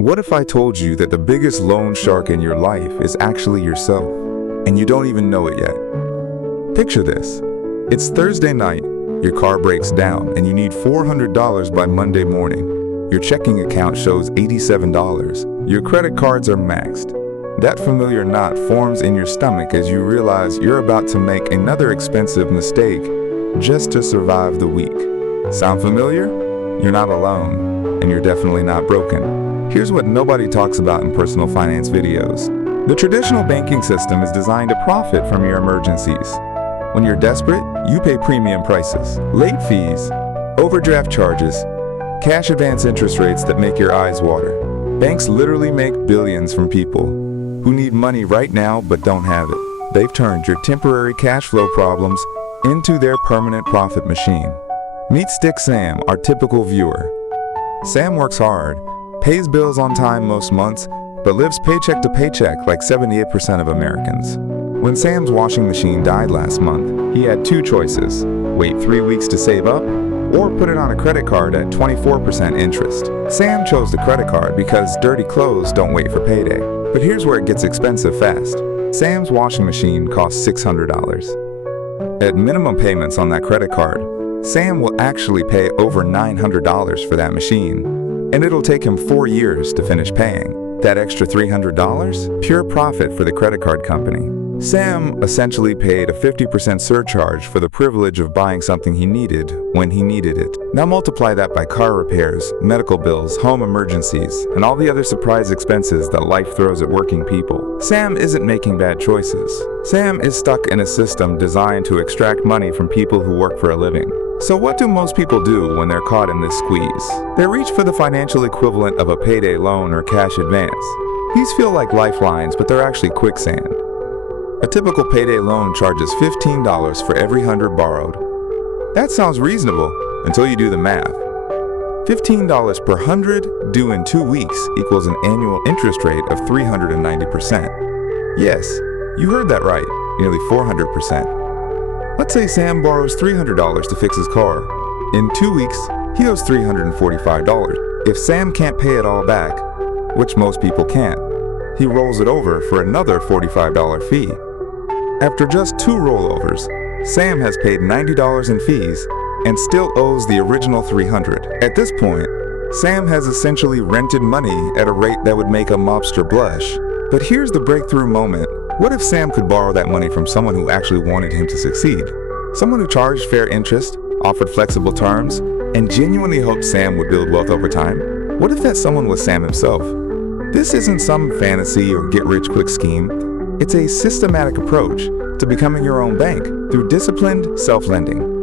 What if I told you that the biggest loan shark in your life is actually yourself, and you don't even know it yet? Picture this. It's Thursday night, your car breaks down, and you need $400 by Monday morning. Your checking account shows $87. Your credit cards are maxed. That familiar knot forms in your stomach as you realize you're about to make another expensive mistake just to survive the week. Sound familiar? You're not alone, and you're definitely not broken. Here's what nobody talks about in personal finance videos. The traditional banking system is designed to profit from your emergencies. When you're desperate, you pay premium prices, late fees, overdraft charges, cash advance interest rates that make your eyes water. Banks literally make billions from people who need money right now but don't have it. They've turned your temporary cash flow problems into their permanent profit machine. Meet Stick Sam, our typical viewer. Sam works hard, pays bills on time most months, but lives paycheck to paycheck like 78% of Americans. When Sam's washing machine died last month, he had two choices: wait 3 weeks to save up, or put it on a credit card at 24% interest. Sam chose the credit card because dirty clothes don't wait for payday. But here's where it gets expensive fast. Sam's washing machine costs $600. At minimum payments on that credit card, Sam will actually pay over $900 for that machine, and it'll take him 4 years to finish paying. That extra $300? Pure profit for the credit card company. Sam essentially paid a 50% surcharge for the privilege of buying something he needed when he needed it. Now multiply that by car repairs, medical bills, home emergencies, and all the other surprise expenses that life throws at working people. Sam isn't making bad choices. Sam is stuck in a system designed to extract money from people who work for a living. So what do most people do when they're caught in this squeeze? They reach for the financial equivalent of a payday loan or cash advance. These feel like lifelines, but they're actually quicksand. A typical payday loan charges $15 for every 100 borrowed. That sounds reasonable until you do the math. $15 per 100 due in 2 weeks equals an annual interest rate of 390%. Yes, you heard that right, nearly 400%. Let's say Sam borrows $300 to fix his car. In 2 weeks, he owes $345. If Sam can't pay it all back, which most people can't, he rolls it over for another $45 fee. After just 2 rollovers, Sam has paid $90 in fees and still owes the original $300. At this point, Sam has essentially rented money at a rate that would make a mobster blush. But here's the breakthrough moment. What if Sam could borrow that money from someone who actually wanted him to succeed? Someone who charged fair interest, offered flexible terms, and genuinely hoped Sam would build wealth over time? What if that someone was Sam himself? This isn't some fantasy or get-rich-quick scheme. It's a systematic approach to becoming your own bank through disciplined self-lending.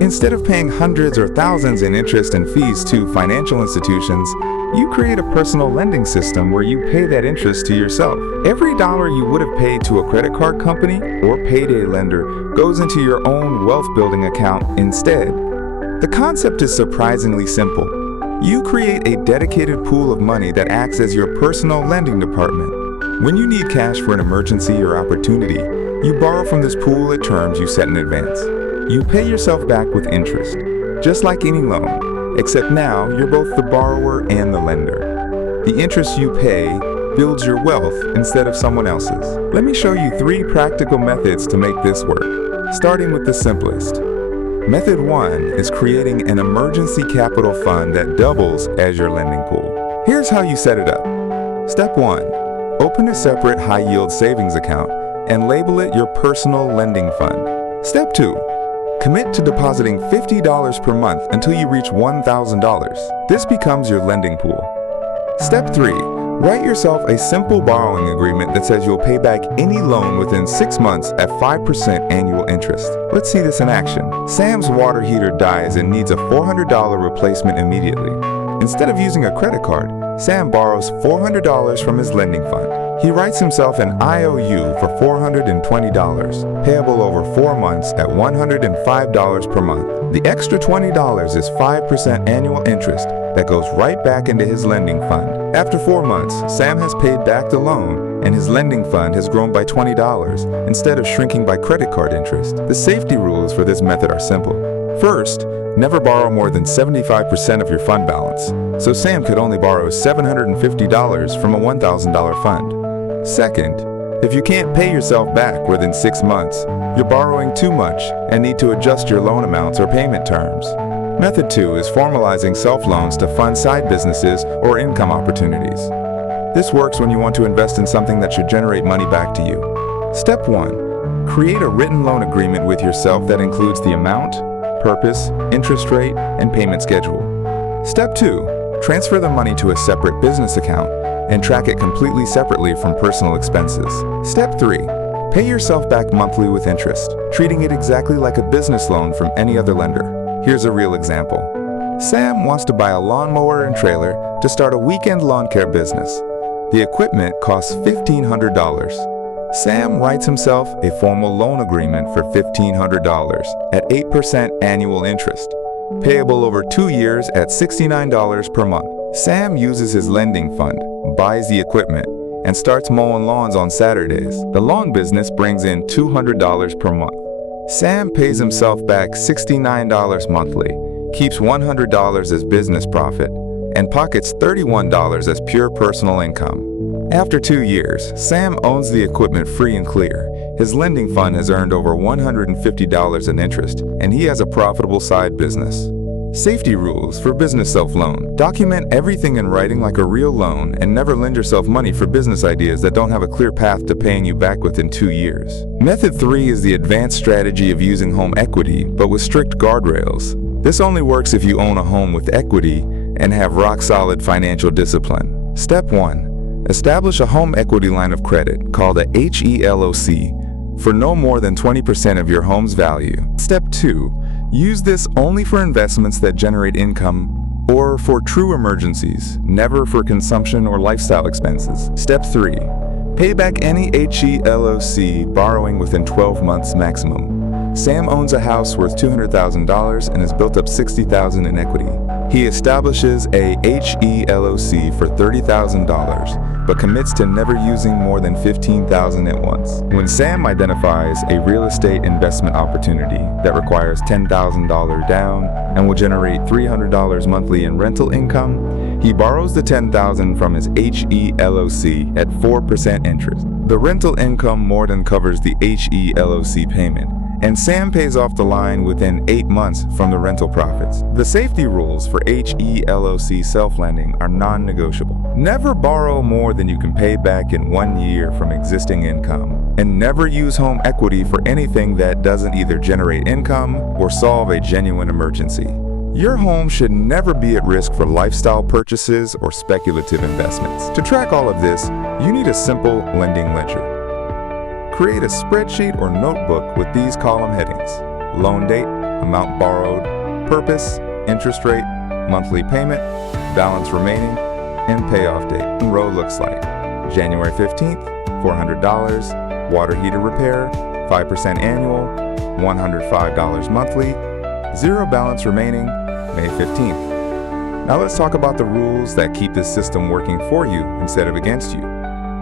Instead of paying hundreds or thousands in interest and fees to financial institutions, you create a personal lending system where you pay that interest to yourself. Every dollar you would have paid to a credit card company or payday lender goes into your own wealth-building account instead. The concept is surprisingly simple. You create a dedicated pool of money that acts as your personal lending department. When you need cash for an emergency or opportunity, you borrow from this pool at terms you set in advance. You pay yourself back with interest, just like any loan, except now you're both the borrower and the lender. The interest you pay builds your wealth instead of someone else's. Let me show you 3 practical methods to make this work, starting with the simplest. Method 1 is creating an emergency capital fund that doubles as your lending pool. Here's how you set it up. Step 1. Open a separate high-yield savings account and label it your personal lending fund. Step 2. Commit to depositing $50 per month until you reach $1,000. This becomes your lending pool. Step 3. Write yourself a simple borrowing agreement that says you'll pay back any loan within 6 months at 5% annual interest. Let's see this in action. Sam's water heater dies and needs a $400 replacement immediately. Instead of using a credit card, Sam borrows $400 from his lending fund. He writes himself an IOU for $420, payable over 4 months at $105 per month. The extra $20 is 5% annual interest that goes right back into his lending fund. After 4 months, Sam has paid back the loan and his lending fund has grown by $20 instead of shrinking by credit card interest. The safety rules for this method are simple. First, never borrow more than 75% of your fund balance. so Sam could only borrow $750 from a $1,000 fund. Second, if you can't pay yourself back within 6 months, you're borrowing too much and need to adjust your loan amounts or payment terms. Method 2 is formalizing self-loans to fund side businesses or income opportunities. This works when you want to invest in something that should generate money back to you. Step 1. Create a written loan agreement with yourself that includes the amount, purpose, interest rate, and payment schedule. Step 2. Transfer the money to a separate business account and track it completely separately from personal expenses. Step 3. Pay yourself back monthly with interest, treating it exactly like a business loan from any other lender. Here's a real example. Sam wants to buy a lawnmower and trailer to start a weekend lawn care business. The equipment costs $1,500. Sam writes himself a formal loan agreement for $1,500 at 8% annual interest, payable over 2 years at $69 per month. Sam uses his lending fund, buys the equipment, and starts mowing lawns on Saturdays. The lawn business brings in $200 per month. Sam pays himself back $69 monthly, keeps $100 as business profit, and pockets $31 as pure personal income. After 2 years, Sam owns the equipment free and clear. His lending fund has earned over $150 in interest, and he has a profitable side business. Safety rules for business self-loan. Document everything in writing like a real loan and never lend yourself money for business ideas that don't have a clear path to paying you back within 2 years. Method 3 is the advanced strategy of using home equity, but with strict guardrails. This only works if you own a home with equity and have rock-solid financial discipline. Step 1. Establish a home equity line of credit, called a HELOC, for no more than 20% of your home's value. Step 2. Use this only for investments that generate income or for true emergencies, never for consumption or lifestyle expenses. Step 3. Pay back any HELOC borrowing within 12 months maximum. Sam owns a house worth $200,000 and has built up $60,000 in equity. He establishes a HELOC for $30,000, but commits to never using more than $15,000 at once. When Sam identifies a real estate investment opportunity that requires $10,000 down and will generate $300 monthly in rental income, he borrows the $10,000 from his HELOC at 4% interest. The rental income more than covers the HELOC payment, and Sam pays off the line within 8 months from the rental profits. The safety rules for HELOC self-lending are non-negotiable. Never borrow more than you can pay back in 1 year from existing income, and never use home equity for anything that doesn't either generate income or solve a genuine emergency. Your home should never be at risk for lifestyle purchases or speculative investments. To track all of this, you need a simple lending ledger. Create a spreadsheet or notebook with these column headings: loan date, amount borrowed, purpose, interest rate, monthly payment, balance remaining, and payoff date. One row looks like January 15th, $400, water heater repair, 5% annual, $105 monthly, zero balance remaining, May 15th. Now let's talk about the rules that keep this system working for you instead of against you.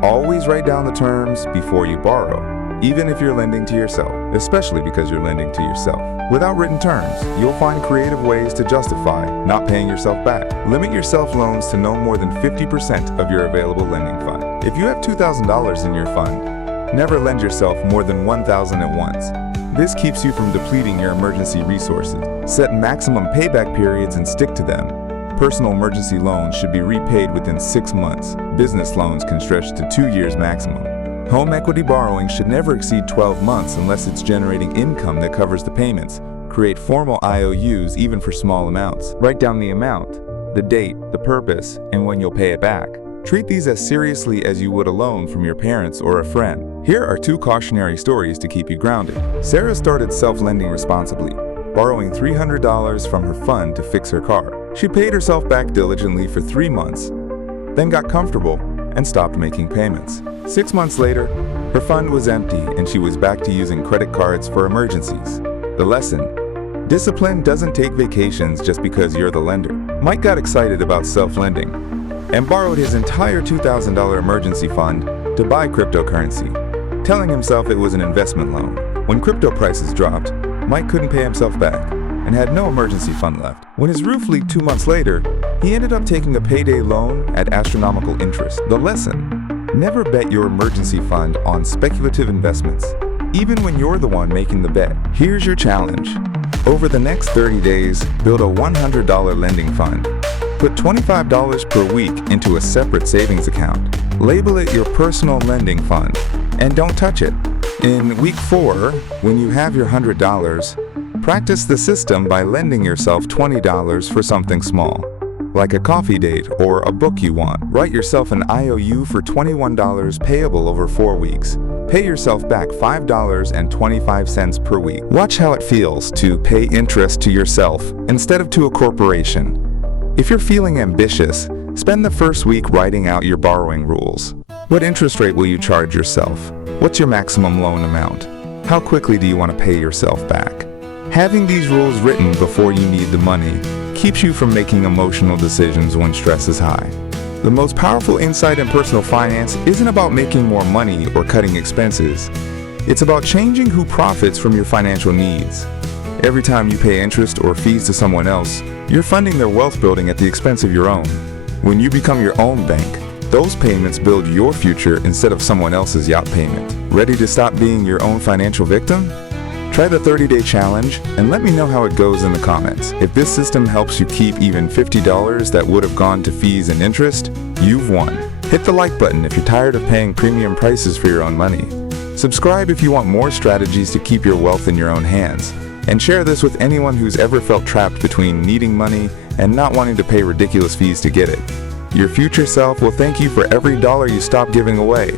Always write down the terms before you borrow, even if you're lending to yourself, especially because you're lending to yourself. Without written terms, you'll find creative ways to justify not paying yourself back. Limit your self-loans to no more than 50% of your available lending fund. If you have $2,000 in your fund, never lend yourself more than $1,000 at once. This keeps you from depleting your emergency resources. Set maximum payback periods and stick to them. Personal emergency loans should be repaid within 6 months. Business loans can stretch to 2 years maximum. Home equity borrowing should never exceed 12 months unless it's generating income that covers the payments. Create formal IOUs even for small amounts. Write down the amount, the date, the purpose, and when you'll pay it back. Treat these as seriously as you would a loan from your parents or a friend. Here are 2 cautionary stories to keep you grounded. Sarah started self-lending responsibly, borrowing $300 from her fund to fix her car. She paid herself back diligently for 3 months, then got comfortable and stopped making payments. 6 months later, her fund was empty and she was back to using credit cards for emergencies. The lesson: discipline doesn't take vacations just because you're the lender. Mike got excited about self-lending and borrowed his entire $2,000 emergency fund to buy cryptocurrency, telling himself it was an investment loan. When crypto prices dropped, Mike couldn't pay himself back. and had no emergency fund left. When his roof leaked 2 months later, he ended up taking a payday loan at astronomical interest. The lesson: never bet your emergency fund on speculative investments, even when you're the one making the bet. Here's your challenge. Over the next 30 days, build a $100 lending fund. Put $25 per week into a separate savings account. Label it your personal lending fund, and don't touch it. In week 4, when you have your $100, practice the system by lending yourself $20 for something small, like a coffee date or a book you want. Write yourself an IOU for $21 payable over 4 weeks. Pay yourself back $5.25 per week. Watch how it feels to pay interest to yourself instead of to a corporation. If you're feeling ambitious, spend the first week writing out your borrowing rules. What interest rate will you charge yourself? What's your maximum loan amount? How quickly do you want to pay yourself back? Having these rules written before you need the money keeps you from making emotional decisions when stress is high. The most powerful insight in personal finance isn't about making more money or cutting expenses. It's about changing who profits from your financial needs. Every time you pay interest or fees to someone else, you're funding their wealth building at the expense of your own. When you become your own bank, those payments build your future instead of someone else's yacht payment. Ready to stop being your own financial victim? Try the 30-day challenge and let me know how it goes in the comments. If this system helps you keep even $50 that would have gone to fees and interest, you've won. Hit the like button if you're tired of paying premium prices for your own money. Subscribe if you want more strategies to keep your wealth in your own hands. And share this with anyone who's ever felt trapped between needing money and not wanting to pay ridiculous fees to get it. Your future self will thank you for every dollar you stop giving away.